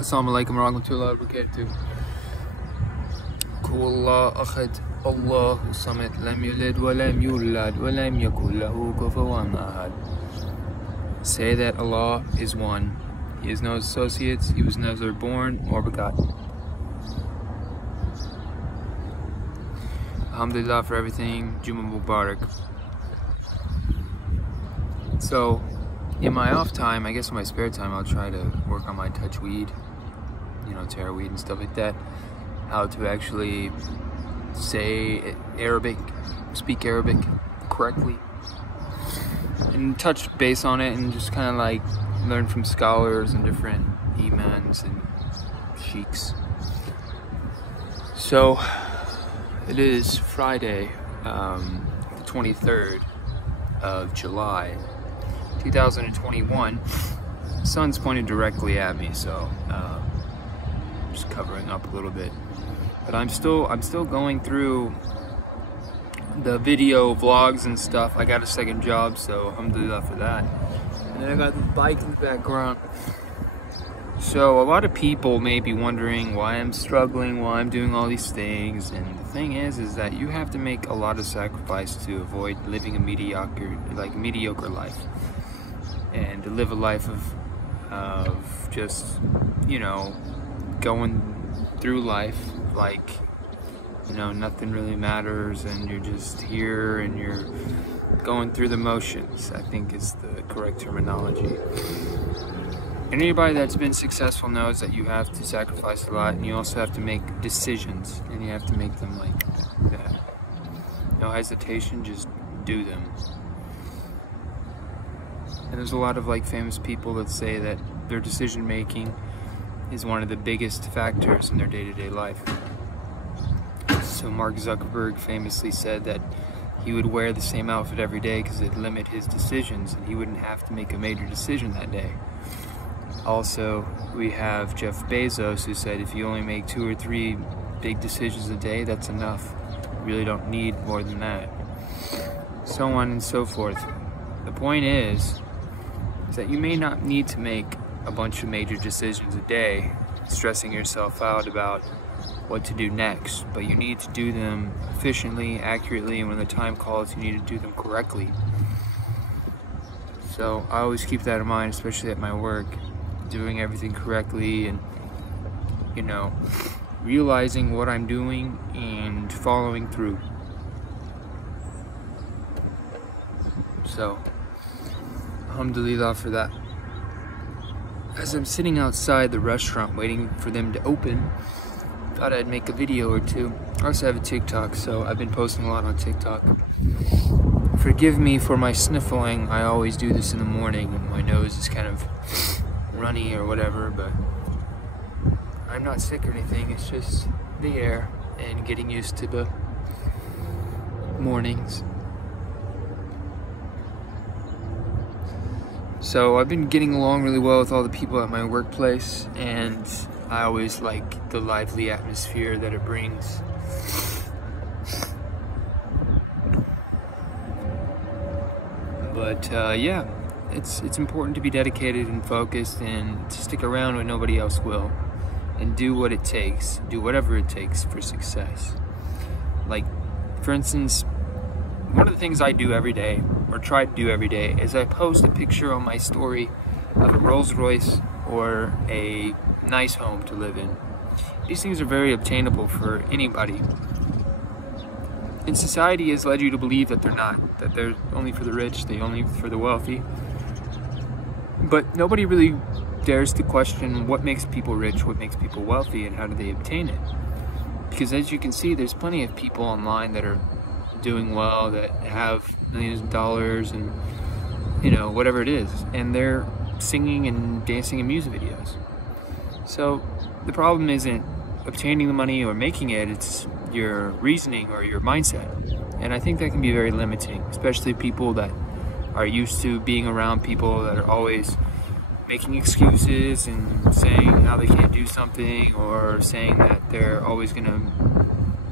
Assalamualaikum warahmatullahi wabarakatuh. Qul Allahu ahad, Allahu samad, lam yalid wa lam yulad wa lam yakul lahu kufuwan ahad. Say that Allah is one. He has no associates, he was neither born or begotten. Alhamdulillah for everything. Juma Mubarak. So, in my off time, I guess in my spare time, I'll try to work on my tajweed, you know, tarot weed and stuff like that. How to actually say Arabic, speak Arabic correctly, and touch base on it, and just kind of like learn from scholars and different imams and sheiks. So, it is Friday, the 23rd of July, 2021. The sun's pointed directly at me, so just covering up a little bit. But I'm still going through the video vlogs and stuff. I got a second job, so alhamdulillah for that. And then I got the bike in the background. So a lot of people may be wondering why I'm struggling, why I'm doing all these things, and the thing is that you have to make a lot of sacrifice to avoid living a mediocre life, and to live a life of just, you know, going through life like, you know, nothing really matters, and you're just here and you're going through the motions, I think is the correct terminology. Anybody that's been successful knows that you have to sacrifice a lot, and you also have to make decisions, and you have to make them like that. No hesitation, just do them. And there's a lot of like famous people that say that their decision making is one of the biggest factors in their day-to-day life. So Mark Zuckerberg famously said that he would wear the same outfit every day because it'd limit his decisions, and he wouldn't have to make a major decision that day. Also, we have Jeff Bezos, who said if you only make 2 or 3 big decisions a day, that's enough. You really don't need more than that. So on and so forth. The point is that you may not need to make a bunch of major decisions a day, stressing yourself out about what to do next, but you need to do them efficiently, accurately, and when the time calls, you need to do them correctly. So I always keep that in mind, especially at my work. Doing everything correctly, and, you know, realizing what I'm doing and following through. So, alhamdulillah for that. As I'm sitting outside the restaurant waiting for them to open, thought I'd make a video or two. I also have a TikTok, so I've been posting a lot on TikTok. Forgive me for my sniffling. I always do this in the morning, and my nose is kind of runny or whatever, but I'm not sick or anything. It's just the air and getting used to the mornings. So I've been getting along really well with all the people at my workplace, and I always like the lively atmosphere that it brings. But yeah, it's important to be dedicated and focused, and to stick around when nobody else will, and do what it takes, do whatever it takes for success. Like, for instance, one of the things I do every day, or try to do every day, is I post a picture on my story of a Rolls Royce or a nice home to live in. These things are very obtainable for anybody. And society has led you to believe that they're not, that they're only for the rich, they're only for the wealthy. But nobody really dares to question what makes people rich, what makes people wealthy, and how do they obtain it. Because as you can see, there's plenty of people online that are doing well, that have millions of dollars and, you know, whatever it is, and they're singing and dancing in music videos. So the problem isn't obtaining the money or making it, it's your reasoning or your mindset. And I think that can be very limiting, especially people that are used to being around people that are always making excuses and saying how they can't do something, or saying that they're always gonna,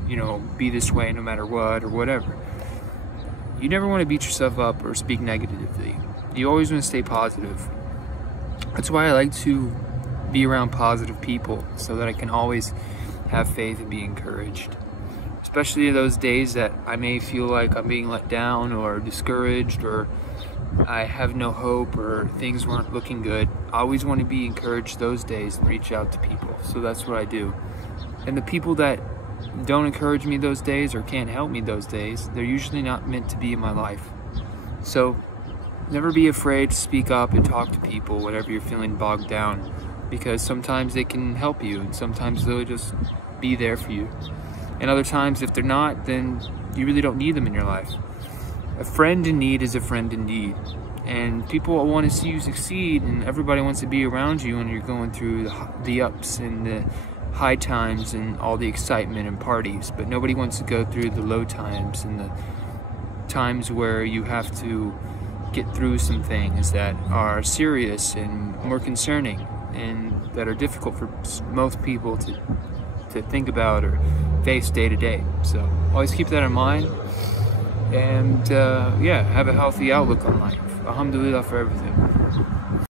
you know, be this way no matter what, or whatever. You never want to beat yourself up or speak negatively. You always want to stay positive. That's why I like to be around positive people so that I can always have faith and be encouraged. Especially those days that I may feel like I'm being let down or discouraged or I have no hope or things weren't looking good. I always want to be encouraged those days and reach out to people. So that's what I do. And the people that don't encourage me those days or can't help me those days, they're usually not meant to be in my life. So never be afraid to speak up and talk to people whenever you're feeling bogged down, because sometimes they can help you and sometimes they'll just be there for you. And other times, if they're not, then you really don't need them in your life. A friend in need is a friend indeed. And people want to see you succeed, and everybody wants to be around you when you're going through the ups and the high times and all the excitement and parties. But nobody wants to go through the low times and the times where you have to get through some things that are serious and more concerning and that are difficult for most people to think about or face day to day. So always keep that in mind, and yeah, have a healthy outlook on life. Alhamdulillah for everything.